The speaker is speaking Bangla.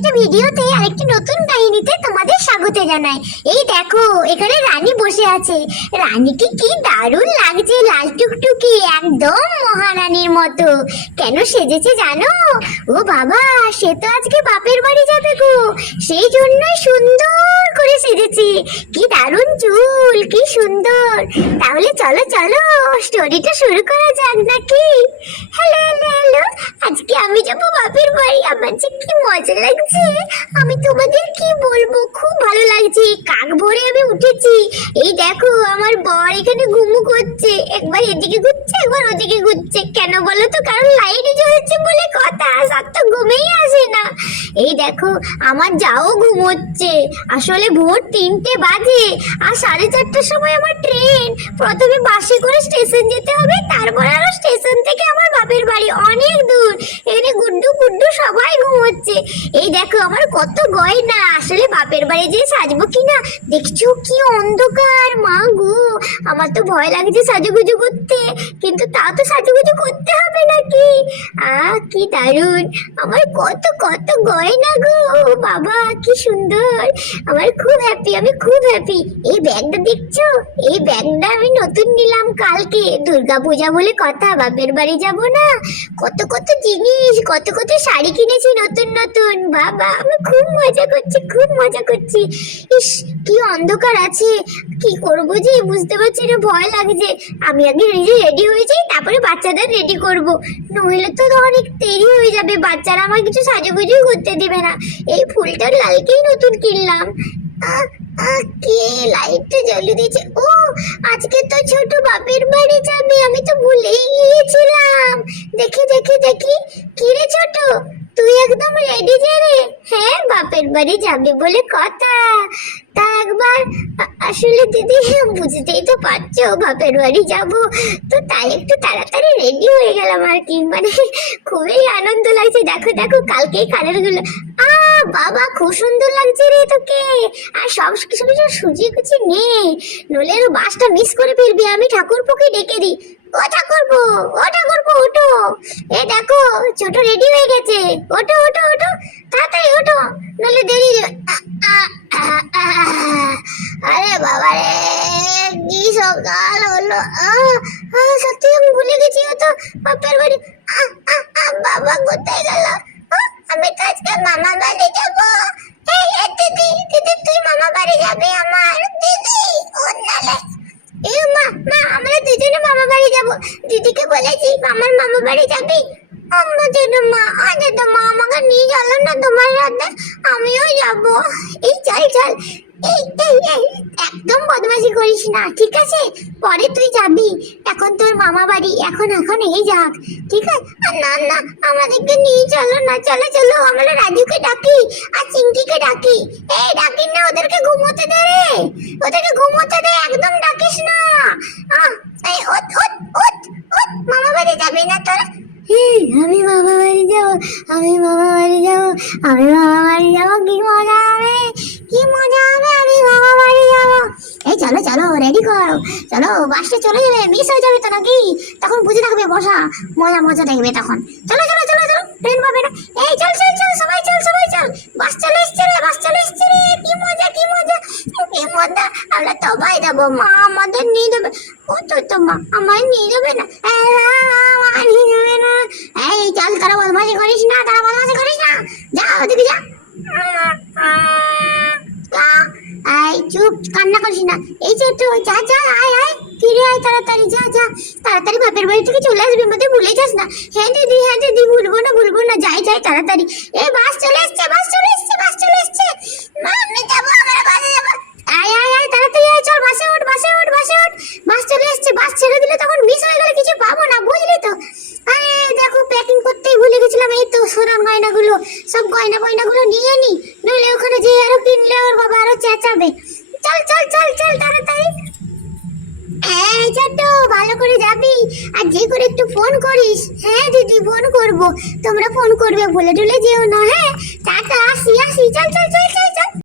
একটা ভিডিওতে আরেকটি নতুন কাহিনীতে তোমাদের স্বাগত জানাই। এই দেখো এখানে রানী বসে আছে। রানীকে কি দারুণ লাগছে, লাল টুকটুকে একদম মহারানীর মতো। কেন সেজেছে জানো? ও বাবা, সে তো আজকে বাপের বাড়ি যাবে গো, সেই জন্যই সুন্দর করে সেজেছে। কি দারুণ চুল, কি সুন্দর। তাহলে চলো চলো স্টোরিটা শুরু করা যাক নাকি? হ্যালো হ্যালো হ্যালো, আজকে আমি যাবো বাপের বাড়ি। আমার যে কি মজা লাগছে, আমি তোমাদের কি বলবো, খুব ভালো লাগছে। কাক ভরে আমি উঠেছি। এই দেখো আমার বর এখানে ঘুমু করছে, একবার এদিকে ঘুরছে একবার ওদিকে ঘুরছে। কেন বলো তো? কারণ লাইট জ্বলছে বলে কথা, সব তো ঘুমেই আসে না। এই দেখো আমার যাও ঘুমোচ্ছে। আসলে ভোর 3টে বাজে আর 4:30টার সময় আমার ট্রেন। প্রথমে বাসে করে স্টেশন যেতে হবে, তারপর আরো স্টেশন থেকে আমার বাপের বাড়ি অনেক দূর। এখানে গুড্ডু গুড্ডু সবাই ঘুমোচ্ছে। এই দেখো আমার কত গয়না। আসলে বাপের বাড়ি যে সাজবো কিনা, দেখছো কি অন্ধকার, মা গো আমার তো ভয় লাগছে সাজুগুজু করতে, কিন্তু তাও তো সাজুগুজু করতে হবে নাকি। কি দারুণ, আমার কত কত গয়না গো বাবা, কি সুন্দর। আমার খুব হ্যাপি, আমি খুব হ্যাপি। এই ব্যাগটা দেখছো, এই ব্যাগটা আমি নতুন নিলাম কালকে, দুর্গা পূজা বলে কথা, বাপের বাড়ি যাব না। কত কত জিনিস, কত কত শাড়ি কিনেছি নতুন নতুন। বাবা আমি খুব মজা করছি, খুব মজা করছি। ইস কি অন্ধকার আছে, কি করবো যে বুঝতে পারছি না, ভয় লাগছে। আমি আগে নিজে রেডি হয়ে যাই, তারপরে বাচ্চাদের রেডি করব, নইলে তো অনেক দেরি হয়ে যাবে। বাচ্চারা আমার কিছু সাজুগুজু করতে দেবে না। এই ফুলটা লালকেই নতুন কিনলাম। কে লাইটটা জ্বালিয়ে দিয়েছে? ও আজকে তো ছোট বাপের বাড়ি যাবে, আমি তো ভুলেই গিয়েছিলাম। দেখি দেখি দেখি, কি রে ছোট, তুই একদম রেডি যে রে? হ্যাঁ বাপের বাড়ি যাবে বলে কথা। তা একবার আসলে দিদি বুঝতেই তো পারছো বাপের বাড়ি যাব, তো তাই একটু তাড়াতাড়ি রেডি হয়ে গেলাম আর কি। মানে খুবই আনন্দ লাগছে। দেখো দেখো কালকেই কানের গুলো, বাবা খুব সুন্দর লাগছে রে তোকে। আর সব কিছু কিছু সুজিয়ে কুচি নে, নইলে বাসটা মিস করে ফেলবি। আমি ঠাকুরপোকে ডেকে দিই। ও ঠাকুরপো, ও ঠাকুরপো ওঠো। এ দেখো ছোট রেডি হয়ে গেছে, ওঠো ওঠো ওঠো, তাড়াতাড়ি ওঠো, নইলে দেরি হয়ে যাবে। আরে বাবা রে, কি সকাল হলো। সত্যি আমি ভুলে গেছি, ও তো বাপের বাড়ি। বাবা কোথায় গেল? আমি তো আজকে মামা বাড়ি যাবো। এই দিদি, দিদি তুই মামা বাড়ি যাবে আমার? দিদি ও নালে মা মা, আমরা দুজনে মামা বাড়ি যাবো। দিদিকে বলেছি আমার মামা বাড়ি যাবি? যেন মা, আজ তো মা আমাকে নিয়ে গেল না তোমার সাথে, আমিও যাব। এই চল চল, এই এই এই একদম বদমাশি করিস না, ঠিক আছে? পরে তুই যাবি, এখন তোর মামা বাড়ি, এখন এখন এই যাক, ঠিক আছে? না না আমাদেরকে নিয়ে চলো না, চলো চলো, আমরা রাজুকে ডাকি আর চিঙ্কিকে ডাকি। এই ডাকিস না, ওদেরকে ঘুমোতে দে রে, ওদেরকে ঘুমোতে দে, একদম ডাকিস না। এই ওঠ ওঠ ওঠ ওঠ, মামা বাড়ি যাবি না তোরা? আমি মামা বাড়ি যাবো, আমি মামা বাড়ি যাবো, আমি মামা বাড়ি যাবো। কি মজা হবে, কি মজা হবে, আমি মামা বাড়ি যাবো। এই চলো চলো রেডি করো, চলো বাসটা চলে যাবে, মিস হয়ে যাবে তো নাকি, তখন বুঝে থাকবে বসা, মজা মজা দেখবে তখন। চলো চলো চলো চলো, ট্রেন পাবে না। এই চল চল চল, সবাই চল সবাই চল, বাস চলে এসছে রে, বাস চলে এসছে রে। কি মজা কি মজা কি মজা, আমরা সবাই যাবো, মা আমাদের নিয়ে যাবে। ও তো মা আমায় নিয়ে যাবে না, আমায় নিয়ে যাবে না। এই চল, তারা বদমাশি করিস না, তারা বদমাশি করিস না, যা ওদিকে যা। এই চুপ, কান্না করিস না। এই যে তো যা যা, আয় আয়, ফিরে আয় তাড়াতাড়ি, যা যা তাড়াতাড়ি বাপের বাড়ি থেকে চলে আসবি, আমাদের ভুলে যাস না। হ্যাঁ দিদি ভুলবো না ভুলবো না, যাই যাই তাড়াতাড়ি। এই বাস চলে এসছে, বাস চলে এসছে, বাস চলে এসছে। মা আমি যাবো, আমরা বাসে যাবো। আয় আয় আয় তাড়াতাড়ি আয়, চল বাসে ওঠ বাসে ওঠ বাসে ওঠ। বাস চলে এসছে, বাস ছেড়ে দিলে তখন মিস হয়ে গেলে কিছু পাবো না, বুঝলি তো? আরে দেখো প্যাকিং করতেই ভুলে গেছিলাম। এই তো সোনার গয়নাগুলো, সব গয়নাগুলো নিয়ে নি, নইলে ওখানে যে আরো কিনলে ওর বাবা আরো চেঁচাবে। চল চল চল চল তাড়াতাড়ি। এই ছোট্ট, ভালো করে যাবি, আর যে করে একটু ফোন করিস। হ্যাঁ দিদি ফোন করবো, তোমরা ফোন করবে, ভুলে টুলে যেও না। হ্যাঁ টাটা, আসি আসি, চল চল চল চল চল।